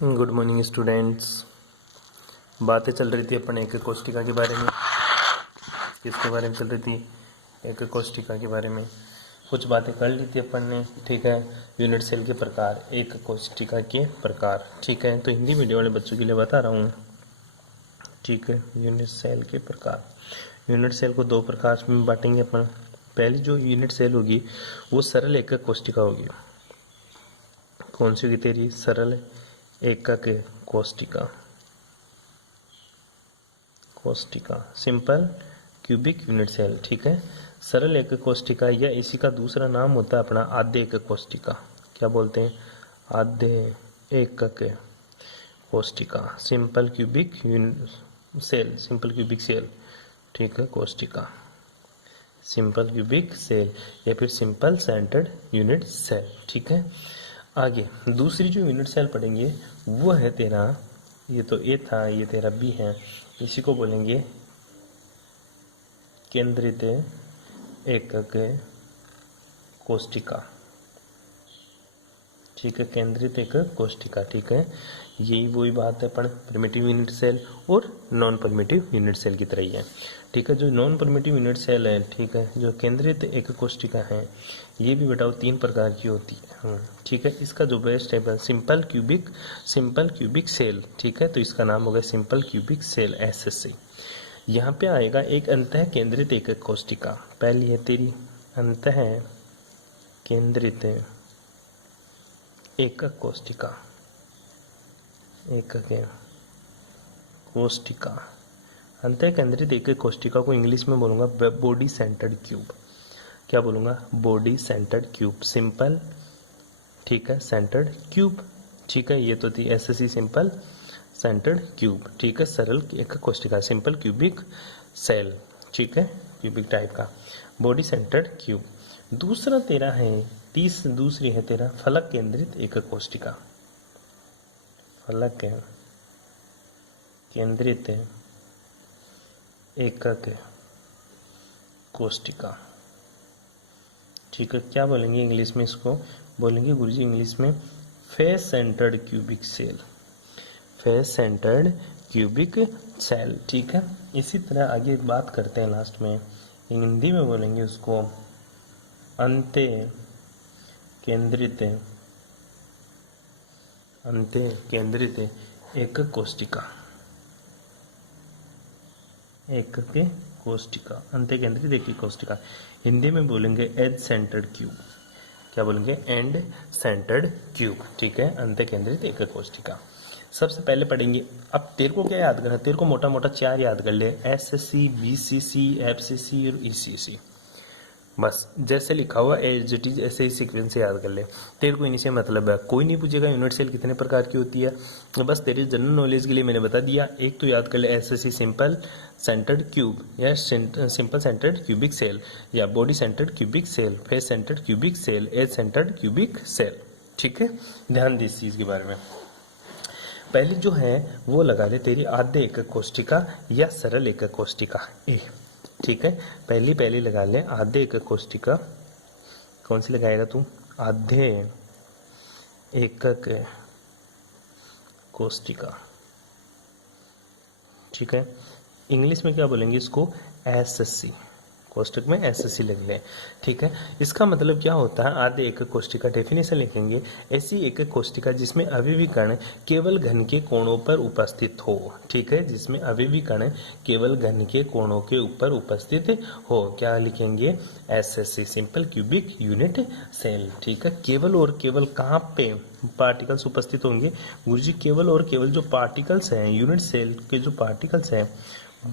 Good morning students. बातें चल रही थी अपन एक कोष्टिका के बारे में। किसके बारे में चल रही थी? एक कोष्टिका के बारे में कुछ बातें कर ली थी अपन ने। ठीक है, यूनिट सेल के प्रकार, एक कोष्टिका के प्रकार। ठीक है, तो हिंदी मीडियम वाले बच्चों के लिए बता रहा हूँ। ठीक है, यूनिट सेल के प्रकार। यूनिट सेल को दो प्रकार में बांटेंगे अपन। पहली जो यूनिट सेल होगी वो सरल एकक कोष्टिका होगी। कौन सी होगी तेरी? सरल एकक कोष्टिका। कोष्टिका सिंपल क्यूबिक यूनिट सेल। ठीक है, सरल एकक कोष्टिका या इसी का दूसरा नाम होता है अपना आद्य एकक कोष्टिका। क्या बोलते हैं? आद्य एकक कोष्टिका, simple cubic cell, simple cubic cell. ठीक है, कोष्टिका सिंपल क्यूबिक सेल या फिर सिंपल सेंटर्ड यूनिट सेल। ठीक है, आगे दूसरी जो यूनिट सेल पढ़ेंगे वो है तेरा, ये तो ए था, ये तेरा बी है, इसी को बोलेंगे केंद्रित एकक कोष्टिका। ठीक है, केंद्रित एकक कोष्टिका। ठीक है, यही वही बात है पर प्रिमिटिव यूनिट सेल और नॉन प्रिमिटिव यूनिट सेल की तरह ही है। ठीक है, जो नॉन प्रिमिटिव यूनिट सेल है, ठीक है, जो केंद्रित एकक कोष्टिका है, ये भी बेटा तीन प्रकार की होती है। ठीक है, इसका जो बेस्ट है सिंपल क्यूबिक सेल। ठीक है, तो इसका नाम होगा सिंपल क्यूबिक सेल, SSC। यहाँ पे आएगा एक अंतः केंद्रित एकक कोष्टिका। पहली है तेरी अंतः केंद्रित एकक कोष्टिका, एकक कोष्टिका। अंतः केंद्रित एकक कोष्टिका को इंग्लिश में बोलूंगा बॉडी सेंटर्ड क्यूब। क्या बोलूंगा? बॉडी सेंटर्ड क्यूब, सिंपल, ठीक है, सेंटर्ड क्यूब। ठीक है, ये तो थी SSC सिंपल सेंटर्ड क्यूब। ठीक है, सरल एकक कोष्टिका, सिंपल क्यूबिक सेल। ठीक है, क्यूबिक टाइप का बॉडी सेंटर्ड क्यूब। दूसरा तेरा है, दूसरी है तेरा फलक केंद्रित एकक कोष्टिका। फलक केंद्रित एकक कोष्टिका। ठीक है, क्या बोलेंगे इंग्लिश में इसको? बोलेंगे गुरुजी इंग्लिश में face centred cubic cell, face centred cubic cell. ठीक है, इसी तरह आगे बात करते हैं लास्ट में, हिंदी में बोलेंगे उसको अंत्य केंद्रित एकक कोष्टिका, एकक कोष्टिका, अंत्य केंद्रित एकक कोष्टिका। हिंदी में बोलेंगे एज सेंटर्ड क्यूब। क्या बोलेंगे? And centred cube. ठीक है, अंत्य केंद्रित एकक कोष्टिका। सबसे पहले पढ़ेंगे। अब तेरे को क्या याद करना? तेरे को मोटा मोटा चार याद कर ले, SSC, VCC, FCC और ECC। बस जैसे लिखा हुआ एज इट इज ऐसे ही सीक्वेंस से याद कर ले। तेरे को इन्हीं से मतलब है, कोई नहीं पूछेगा यूनिट सेल कितने प्रकार की होती है, बस तेरे जनरल नॉलेज के लिए मैंने बता दिया। एक तो याद कर ले SSC सिंपल सेंटर्ड क्यूब या सिंपल सेंटर्ड क्यूबिक सेल या body centred cubic cell, face centred cubic cell, edge centred cubic cell. ठीक है, ध्यान दे इस चीज के बारे में। पहले जो है वो लगा ले तेरी आद्य एकक कोष्टिका या सरल एकक कोष्टिका ए। ठीक है, पहली लगा ले आद्य एकक कोष्टिका। कौन सी लगाएगा तू? आद्य एकक कोष्टिका। ठीक है, इंग्लिश में क्या बोलेंगे इसको? SSC, कोष्टक में SSC लग ले। ठीक है, इसका मतलब क्या होता है? आद्य एकक कोष्टिका डेफिनेशन लिखेंगे, ऐसी एकक कोष्टिका जिसमें अवयवी कण केवल घन के कोणों पर उपस्थित हो। ठीक है, जिसमें अवयवी कण केवल घन के कोणों के ऊपर उपस्थित हो। क्या लिखेंगे? SSC simple cubic unit cell. ठीक है, केवल और केवल कहाँ पे पार्टिकल्स उपस्थित होंगे? गुरुजी केवल और केवल जो पार्टिकल्स हैं, यूनिट सेल के जो पार्टिकल्स हैं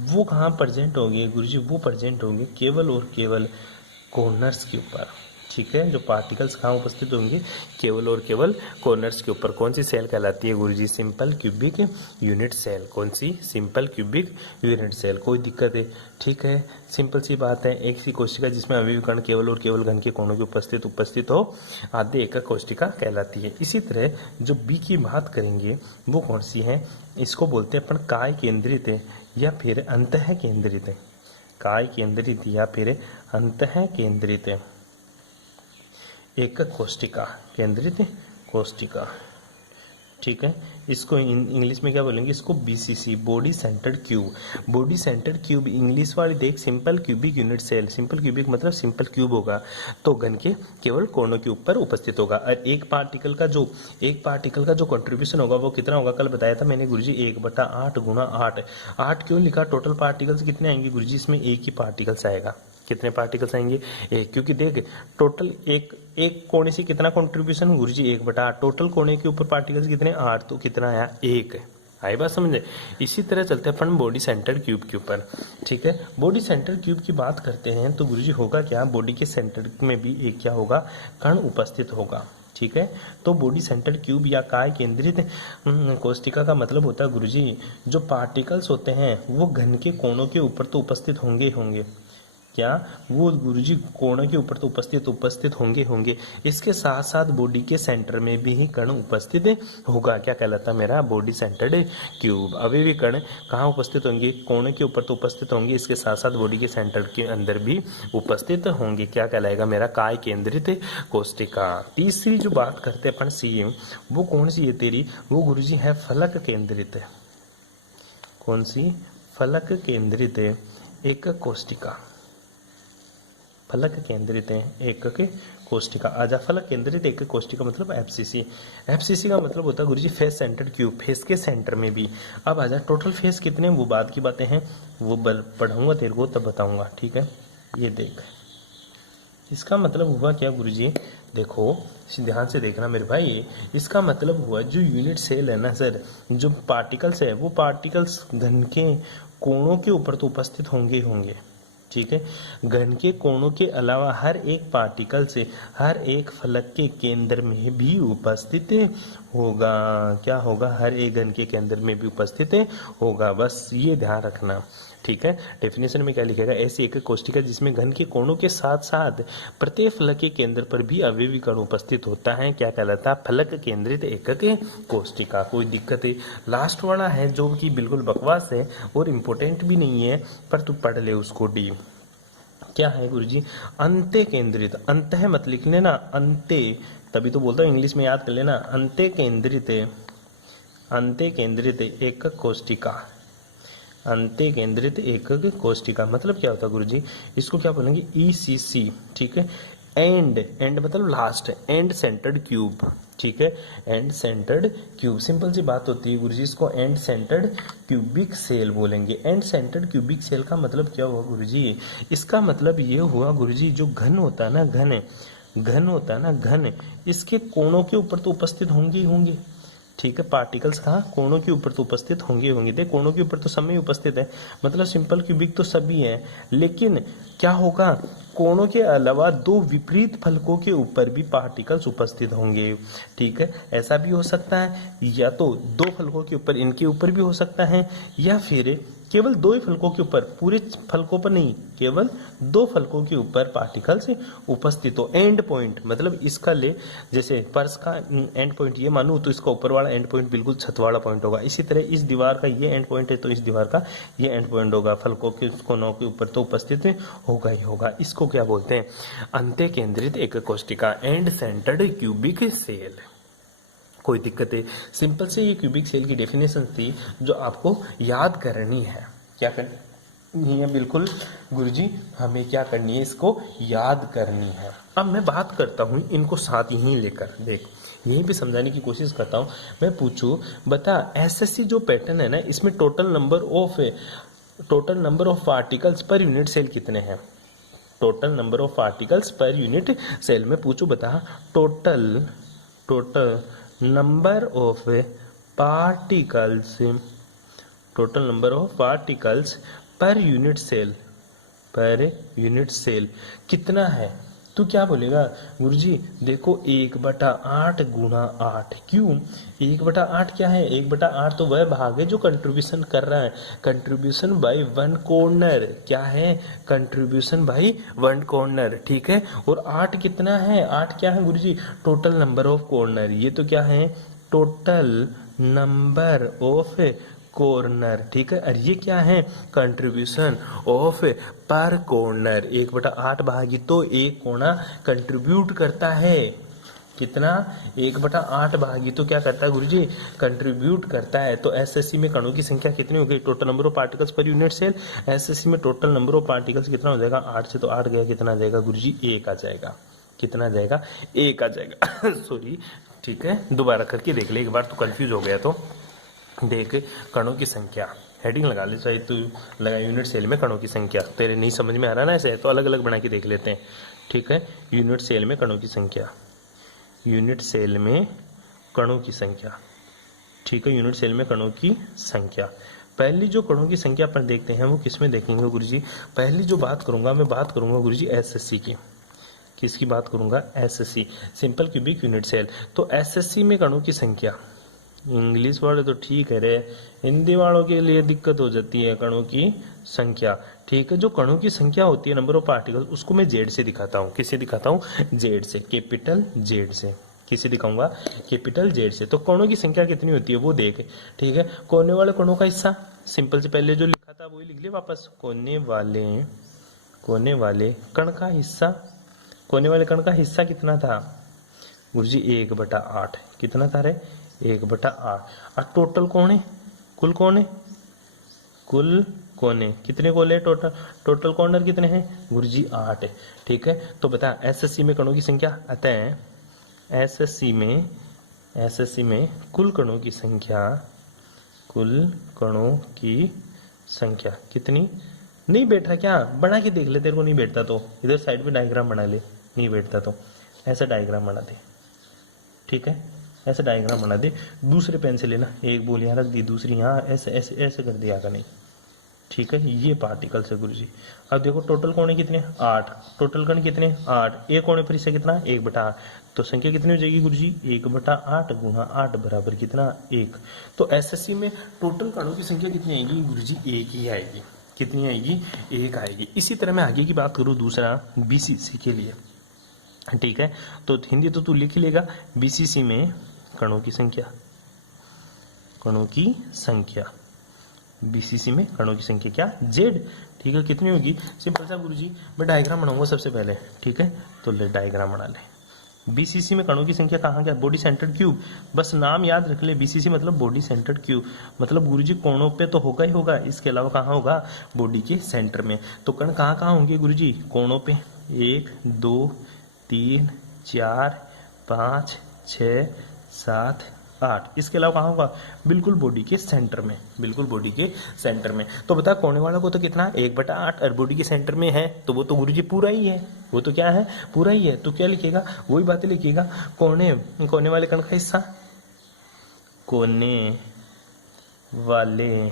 वो कहाँ प्रेजेंट होंगे? गुरुजी वो प्रेजेंट होंगे केवल और केवल कॉर्नर्स के ऊपर। ठीक है, जो पार्टिकल्स कहाँ उपस्थित होंगे? केवल और केवल कॉर्नर्स के ऊपर। कौन सी सेल कहलाती है गुरुजी? Simple cubic unit cell. कौन सी? Simple cubic unit cell. कोई दिक्कत है? ठीक है, सिंपल सी बात है, एक सी कोशिका जिसमें अवयवी कण केवल और केवल घन के कोणों के उपस्थित हो, आद्य एकक कोशिका कहलाती है। इसी तरह जो बी की बात करेंगे वो कौन सी है? इसको बोलते हैं अपन काय केंद्रित या फिर अंतः केंद्रित। काय केंद्रित या फिर अंतः केंद्रित एकक कोष्टिका, केंद्रित कोष्टिका। ठीक है। इसको इंग्लिश में क्या बोलेंगे, इसको BCC, body centred cube. Body centred cube English वाली देख, simple cubic unit cell. Simple cubic मतलब सिंपल क्यूब होगा तो घन के केवल कोनों के ऊपर उपस्थित होगा। और एक पार्टिकल का जो कंट्रीब्यूशन होगा वो कितना होगा, कल बताया था मैंने गुरुजी 1/8 गुणा 8। 8 क्यों लिखा, टोटल पार्टिकल्स कितने आएंगे गुरुजी, इसमें एक ही पार्टिकल्स आएगा। कितने पार्टिकल्स आएंगे, एक, क्योंकि देख टोटल एक कोने से कितना कंट्रीब्यूशन गुरुजी 1/8, टोटल कोने के ऊपर पार्टिकल्स कितने 8, तो कितना आया 1। आई बात समझे। इसी तरह चलते हैं अपन बॉडी सेंटर क्यूब के ऊपर। ठीक है, बॉडी सेंटर क्यूब की बात करते हैं तो गुरुजी होगा क्या, बॉडी के सेंटर में भी एक क्या होगा, कण उपस्थित होगा। ठीक है, तो बॉडी सेंटर क्यूब या काय केंद्रित कोष्टिका का मतलब होता है गुरुजी जो पार्टिकल्स होते हैं वो घन के कोनों के ऊपर तो उपस्थित होंगे क्या, वो गुरुजी कोनों के ऊपर तो उपस्थित होंगे। इसके साथ साथ बॉडी के सेंटर में भी कण उपस्थित होगा। क्या कहलाता है मेरा, बॉडी सेंटर्ड क्यूब। अभी भी कण कहाँ उपस्थित होंगे, कोनों के ऊपर तो उपस्थित होंगे, इसके साथ साथ बॉडी के सेंटर के अंदर भी उपस्थित होंगे। क्या कहलाएगा मेरा, काय केंद्रित कोष्टिका। तीसरी जो बात करते हैं अपन सी, वो कौन सी है तेरी, वो गुरुजी है फलक केंद्रित। कौन सी, फलक केंद्रित एक कोष्टिका। फलक केंद्रित एक कोष्टिका। आजा, फलक केंद्रित एक कोष्टिका मतलब एफसीसी। एफसीसी का मतलब होता है गुरुजी फेस सेंटर्ड क्यूब, फेस के सेंटर में भी। अब आजा, टोटल फेस कितने, वो बाद की बातें हैं, वो पढ़ाऊंगा तेरे को तब बताऊंगा। ठीक है, ये देख, इसका मतलब हुआ क्या गुरुजी, देखो ध्यान से देखना मेरे भाई। इसका मतलब हुआ जो यूनिट सेल है ना सर, जो पार्टिकल्स है वो पार्टिकल्स घन के कोणों के ऊपर तो उपस्थित होंगे। ठीक है, घन के कोणों के अलावा हर एक पार्टिकल से हर एक फलक के केंद्र में भी उपस्थित होगा। क्या होगा, हर एक घन के केंद्र में भी उपस्थित होगा, बस ये ध्यान रखना। ठीक है, डेफिनेशन में क्या लिखेगा, ऐसी एक कोष्टिका जिसमें घन के कोणों के साथ साथ प्रत्येक फलक के केंद्र पर भी अवयवी कण उपस्थित होता है। क्या कहलाता है, फलक केंद्रित एकक कोष्टिका। कोई दिक्कत है, लास्ट वाला है जो कि बिल्कुल बकवास है और इम्पोर्टेंट भी नहीं है, पर तू पढ़ ले उसको। डी क्या है गुरुजी, अंत्य केंद्रित। अंत है मत लिख लेना, अंत्य, तभी तो बोलता हूँ इंग्लिश में याद कर लेना। अंत्य केंद्रित एकक कोष्टिका। अंत्य केंद्रित एकक कोष्टिका मतलब क्या होता है गुरुजी, इसको क्या बोलेंगे, ईसीसी। ठीक है, एंड मतलब लास्ट, एंड सेंटर्ड क्यूब। ठीक है, एंड सेंटर्ड क्यूब, सिंपल सी बात होती है गुरुजी, इसको एंड सेंटर्ड क्यूबिक सेल बोलेंगे। एंड सेंटर्ड क्यूबिक सेल का मतलब क्या हुआ गुरुजी, इसका मतलब ये हुआ गुरुजी जो घन होता है ना, घन इसके कोणों के ऊपर तो उपस्थित होंगे। ठीक है, पार्टिकल्स कहाँ, कोणों के ऊपर तो उपस्थित होंगे। देख, कोणों के ऊपर तो सब में उपस्थित है, मतलब सिंपल क्यूबिक तो सभी है, लेकिन क्या होगा, कोणों के अलावा दो विपरीत फलकों के ऊपर भी पार्टिकल्स उपस्थित होंगे। ठीक है, ऐसा भी हो सकता है, या तो दो फलकों के ऊपर, इनके ऊपर भी हो सकता है, या फिर केवल दो ही फलकों के ऊपर, पूरे फलकों पर नहीं, केवल दो फलकों के ऊपर पार्टिकल्स उपस्थित हो। एंड पॉइंट मतलब इसका ले, जैसे पर्स का एंड पॉइंट ये मानूं तो इसका ऊपर वाला एंड पॉइंट बिल्कुल छत वाला पॉइंट होगा। इसी तरह इस दीवार का ये एंड पॉइंट है तो इस दीवार का ये एंड पॉइंट होगा, फलकों के कोनों के ऊपर तो उपस्थित होगा ही होगा। इसको क्या बोलते हैं, अंत्य केंद्रित एकक कोष्टिका, एंड सेंटर्ड क्यूबिक सेल। कोई दिक्कत है, सिंपल से ये क्यूबिक सेल की डेफिनेशन थी जो आपको याद करनी है। क्या करनी है, बिल्कुल गुरुजी हमें क्या करनी है, इसको याद करनी है। अब मैं बात करता हूँ इनको साथ ही लेकर, देख यही भी समझाने की कोशिश करता हूँ। मैं पूछूं, बता एसएससी जो पैटर्न है ना, इसमें total number of particles per unit cell कितने हैं, total number of particles per unit cell में पूछूं, बता total number of particles, total number of particles per unit cell कितना है। तो क्या बोलेगा गुरुजी, देखो 1/8 गुणा 8। क्यों 1/8 क्या है, 1/8 तो वह भाग है जो कंट्रीब्यूशन कर रहा है, कंट्रीब्यूशन बाय वन कॉर्नर। क्या है, कंट्रीब्यूशन बाय वन कॉर्नर। ठीक है, और 8 कितना है, 8 क्या है गुरुजी, टोटल नंबर ऑफ कॉर्नर। ये तो क्या है, टोटल नंबर ऑफ कॉर्नर। ठीक है, और ये क्या है, कंट्रीब्यूशन ऑफ पर कॉर्नर। 1/8 भागी तो एक कोना कंट्रीब्यूट करता है। कितना 1/8 भाग, ये तो क्या करता है गुरुजी, कंट्रीब्यूट करता है। तो एसएससी में कणों की संख्या कितनी हो गई, total number of particles per unit cell. SSC में टोटल नंबर ऑफ पार्टिकल्स कितना हो जाएगा, 8 से तो 8 गया, कितना आ जाएगा गुरुजी, 1 आ जाएगा। कितना आ जाएगा, 1 आ जाएगा। सॉरी, ठीक है, दोबारा करके देख ले एक बार, तो कंफ्यूज हो गया तो देख। कणों की संख्या हेडिंग लगा ले, चाहे तू लगा यूनिट सेल में कणों की संख्या, तेरे नहीं समझ में आ रहा ना ऐसे, तो अलग अलग बना के देख लेते हैं। ठीक है, यूनिट सेल में कणों की संख्या, यूनिट सेल में कणों की संख्या। ठीक है, यूनिट सेल में कणों की संख्या। पहली जो कणों की संख्या अपन देखते हैं वो किसमें देखेंगे गुरुजी, पहली जो बात करूंगा मैं बात करूंगा गुरुजी एसएससी की। किसकी बात करूंगा, SSC, simple cubic unit cell. तो एसएससी में कणों की संख्या, इंग्लिश वाले तो ठीक है रे, हिंदी वालों के लिए दिक्कत हो जाती है, कणों की संख्या। ठीक है, जो कणों की संख्या होती है, नंबर ऑफ पार्टिकल्स, उसको मैं जेड से दिखाता हूँ। किससे दिखाता हूँ, जेड से, कैपिटल जेड से। किसे दिखाऊंगा, कैपिटल जेड से। तो कणों की संख्या कितनी होती है वो देख। ठीक है, कोने वाले कणों का हिस्सा, सिंपल से पहले जो लिखा था वही लिख लिया वापस, कोने वाले कण का हिस्सा। कोने वाले कण का हिस्सा कितना था गुरुजी, 1/8। कितना था रे, 1/8। और टोटल कोने, कुल कोने, कुल कोने कितने कोने टोटल, टोटल कॉर्नर कितने हैं गुरुजी, 8 है। ठीक है, तो बता एसएससी में कणों की संख्या, अतः एसएससी में कुल कणों की संख्या, कुल कणों की संख्या कितनी, नहीं बैठा क्या, बना के देख ले, तेरे को नहीं बैठता तो इधर साइड में डायग्राम बना ले, नहीं बैठता तो ऐसा डायग्राम बना दे। ठीक है, ऐसा डायग्राम बना दे, दूसरे पेन से लेना, एक बोल यहाँ रख दी, दूसरी यहाँ, ऐसे ऐसे ऐसे कर दिया का नहीं। ठीक है, ये पार्टिकल्स है गुरुजी। अब देखो टोटल कोणे कितने, 8, टोटल कण कितने 8, एक कोणे पर हिस्सा कितना 1/8, तो संख्या कितनी हो जाएगी गुरुजी, 1/8 गुणा 8 बराबर कितना 1। तो एसएससी में टोटल कणों की संख्या कितनी आएगी गुरुजी, 1 ही आएगी। कितनी आएगी, 1 आएगी। इसी तरह मैं आगे की बात करूँ दूसरा बीसीसी के लिए। ठीक है, तो हिंदी तो तू लिख ही लेगा, बीसीसी में कणों की संख्या, कणों की संख्या, बीसीसी में कणों की संख्या क्या, जेड। ठीक है, कितनी होगी, सिंपल सा गुरुजी, मैं डायग्राम बनाऊंगा सबसे पहले। ठीक है, तो ले डायग्राम बना ले। बीसीसी में कणों की संख्या कहाँ क्या, बॉडी सेंटर्ड क्यूब, बस नाम याद रख ले, बीसीसी मतलब बॉडी सेंटर्ड क्यूब, मतलब गुरुजी कोणों पे तो होगा ही होगा, इसके अलावा कहाँ होगा, बॉडी के सेंटर में। तो कण कहाँ कहाँ होंगे गुरुजी, कोणों पे, 1 2 3 4 5 6 7 8, इसके अलावा कहाँ होगा, बिल्कुल बॉडी के सेंटर में, बिल्कुल बॉडी के सेंटर में। तो बता कोने वाला को तो कितना 1/8, और बॉडी के सेंटर में है तो वो तो गुरुजी पूरा ही है, वो तो क्या है, पूरा ही है। तो क्या लिखेगा, वही बातें लिखेगा, कोने वाले कण का हिस्सा, कोने वाले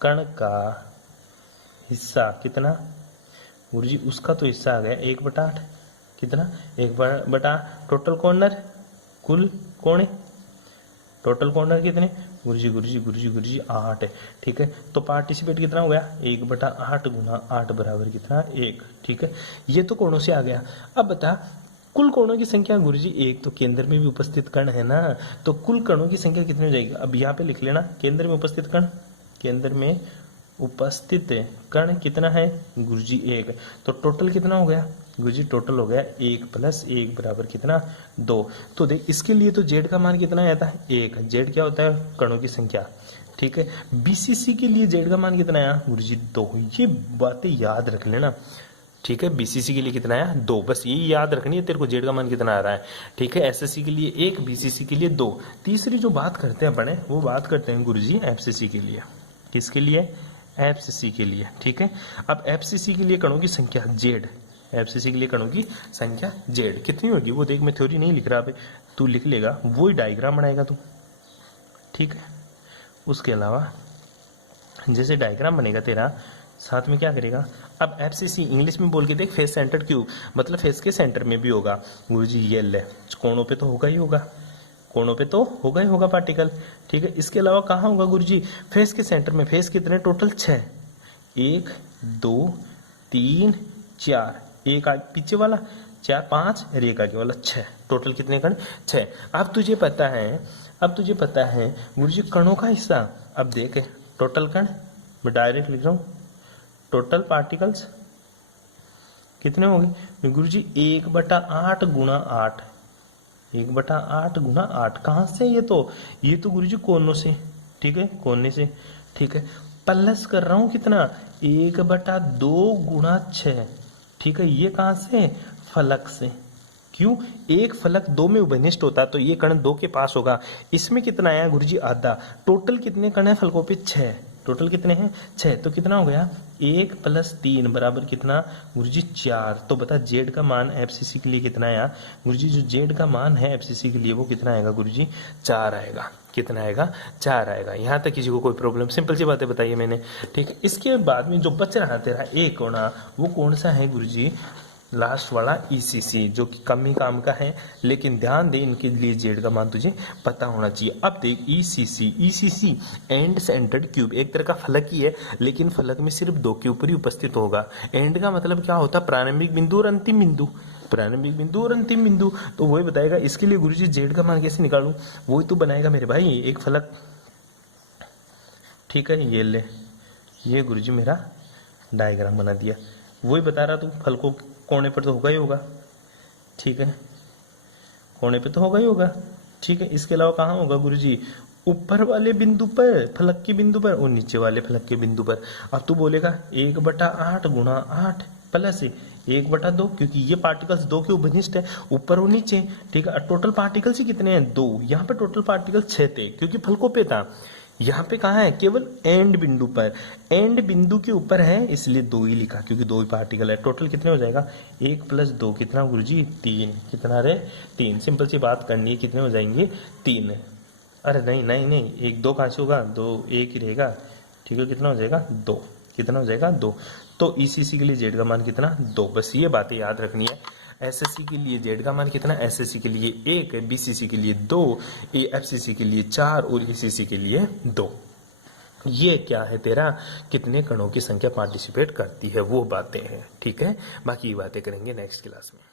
कण का हिस्सा कितना गुरुजी, उसका तो हिस्सा आ गया 1/8, कितना 1/8, टोटल कॉर्नर, कुल कोणे, टोटल कॉर्नर कितने गुरुजी 8 है। ठीक है, तो पार्टिसिपेट कितना हो गया, 1/8 गुना 8 बराबर कितना 1। ठीक है, ये तो कोणों से आ गया। अब बता कुल कोणों की संख्या गुरुजी, एक तो केंद्र में भी उपस्थित कण है ना, तो कुल कणों की संख्या कितनी हो जाएगी, अब यहाँ पे लिख लेना, केंद्र में उपस्थित कण, केंद्र में उपस्थित कण कितना है गुरुजी 1, तो टोटल कितना हो गया गुरुजी, टोटल हो गया 1 + 1 बराबर कितना 2। तो देख इसके लिए तो जेड का मान कितना आता है 1, जेड क्या होता है, कणों की संख्या। ठीक है, बीसीसी के लिए जेड का मान कितना आया गुरुजी 2, ये बातें याद रख लेना। ठीक है, बीसीसी के लिए कितना आया 2, बस ये याद रखनी है तेरे को, जेड का मान कितना आ रहा है। ठीक है, एसएससी के लिए 1, बीसीसी के लिए 2। तीसरी जो बात करते हैं अपने, वो बात करते हैं गुरुजी एफसीसी के लिए। किसके लिए, एफसीसी के लिए। ठीक है, अब एफसीसी के लिए कणों की संख्या जेड, एफसीसी के लिए कणों की संख्या जेड कितनी होगी वो देख, मैं थ्योरी नहीं लिख रहा, अभी तू लिख लेगा, वही डायग्राम बनाएगा तू। ठीक है, उसके अलावा जैसे डायग्राम बनेगा तेरा, साथ में क्या करेगा, अब एफसीसी इंग्लिश में बोल के देख, फेस सेंटर्ड क्यूब, मतलब फेस के सेंटर में भी होगा गुरुजी, ये ले कोणों पे तो होगा ही होगा, कोणों पे तो होगा ही होगा पार्टिकल। ठीक है, इसके अलावा कहाँ होगा गुरुजी, फेस के सेंटर में, फेस कितने टोटल 6, 1 2 3 4, एक पीछे वाला 4 5 और एक आगे वाला 6, टोटल कितने कण 6। अब तुझे पता है गुरुजी कणों का हिस्सा, अब देख टोटल कण, मैं डायरेक्ट लिख रहा हूँ, टोटल पार्टिकल्स कितने होंगे गुरुजी 1/8 गुणा 8, 1/8 गुना 8 कहाँ से? ये तो गुरुजी कोनों से, ठीक है, कोने से, ठीक है। प्लस कर रहा हूं कितना? 1/2 गुना 6, ठीक है। ये कहाँ से? फलक से। क्यों? एक फलक 2 में उभयनिष्ठ होता तो ये कण 2 के पास होगा। इसमें कितना आया गुरुजी? आधा। टोटल कितने कण है फलकों पे? 6। टोटल कितने हैं? 6। तो कितना हो गया? 1 + 3 बराबर कितना गुरुजी? 4। तो बता जेड का मान एफसीसी के लिए कितना आया गुरुजी? जो जेड का मान है एफसीसी के लिए वो कितना आएगा गुरुजी? 4 आएगा। कितना आएगा? 4 आएगा। यहाँ तक किसी को कोई प्रॉब्लम? सिंपल सी बातें बताइए मैंने, ठीक है। इसके बाद में जो बच रहा तेरा एक कोना, वो कौन सा है गुरुजी? लास्ट वाला ईसीसी, जो कि कम ही काम का है, लेकिन ध्यान दे इनके लिए जेड का मान तुझे पता होना चाहिए। अब देख ईसीसी एंड सेंटर्ड क्यूब, एक तरह का फलक ही है, लेकिन फलक में सिर्फ 2 के ऊपर ही उपस्थित होगा। एंड का मतलब क्या होता है? प्रारंभिक बिंदु और अंतिम बिंदु। प्रारंभिक बिंदु और अंतिम बिंदु, तो वही बताएगा। इसके लिए गुरुजी जेड का मान कैसे निकालूं? वही तो बनाएगा मेरे भाई एक फलक, ठीक है। ये ले, ये गुरुजी मेरा डायग्राम बना दिया। वही बता रहा तू, फलकों कोने पर तो होगा ही होगा, ठीक है, कोने पे तो होगा ही होगा, ठीक है। इसके अलावा कहाँ होगा गुरुजी? ऊपर वाले बिंदु पर, फलक के बिंदु पर, और नीचे वाले फलक के बिंदु पर। अब तू बोलेगा 1/8 गुना 8 प्लस 1/2, क्योंकि ये पार्टिकल्स 2 के उभयनिष्ठ है, ऊपर और नीचे, ठीक है। टोटल पार्टिकल्स ही कितने हैं? 2। यहाँ पे टोटल पार्टिकल 6 थे, क्योंकि फलकों पे था। यहाँ पे कहाँ है? केवल एंड बिंदु पर, एंड बिंदु के ऊपर है, इसलिए 2 ही लिखा, क्योंकि 2 ही पार्टिकल है। टोटल कितने हो जाएगा? 1 + 2 कितना गुरुजी? 3। कितना रे? 3। सिंपल सी बात करनी है, कितने हो जाएंगे? 3। अरे नहीं नहीं नहीं, 1 2 कहाँ से होगा? 2 1 ही रहेगा, ठीक है। कितना हो जाएगा? 2। कितना हो जाएगा? 2। तो ईसीसी के लिए जेड का मान कितना? 2। बस ये बातें याद रखनी है। एसएससी के लिए जेड का मान कितना? एसएससी के लिए 1, बीसीसी के लिए 2, एफसीसी के लिए 4 और ईसीसी के लिए 2। ये क्या है तेरा? कितने कणों की संख्या पार्टिसिपेट करती है, वो बातें हैं, ठीक है। बाकी ये बातें करेंगे नेक्स्ट क्लास में।